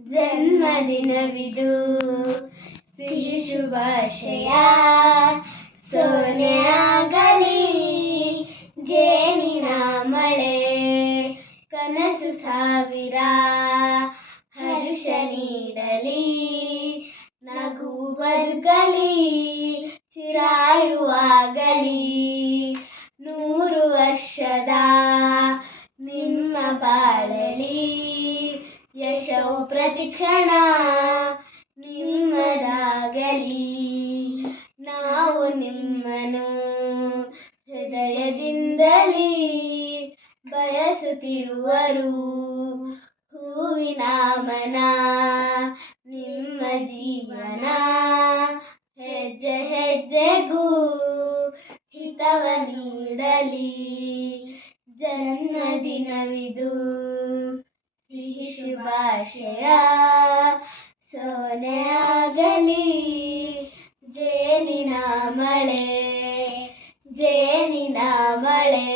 ಜನ್ಮದಿನವಿದು ಸಿಹಿ ಶುಭಾಶಯ. ಸೋನೆ ಆಗಲಿ ಜೇನಿನ ಮಳೆ, ಕನಸು ಸಾವಿರ ಹರುಷ ನೀಡಲಿ. ನಗು ಬದುಕಲಿ ಚಿರಾಯುವಾಗಲಿ, 100 ವರ್ಷದ ನಿಮ್ಮ ಬಾಳಲಿ. ಯಶವು ಪ್ರತಿಕ್ಷಣ ನಿಮ್ಮದಾಗಲಿ. ನಾವು ನಿಮ್ಮನ್ನು ಹೃದಯದಿಂದಲೇ ಬಯಸುತ್ತಿರುವರು. ಹೂವಿನ ಮನ ನಿಮ್ಮ ಜೀವನ, ಹೆಜ್ಜೆ ಹೆಜ್ಜೆಗೂ ಹಿತವ ನೀಡಲಿ. ಜನ್ಮದಿನವಿದು ಸಿಹಿ ಶುಭಾಶಯ. ಸೋನೆ ಆಗಲಿ ಜೇನಿನ ಮಳೆ, ಜೇನಿನ ಮಳೆ.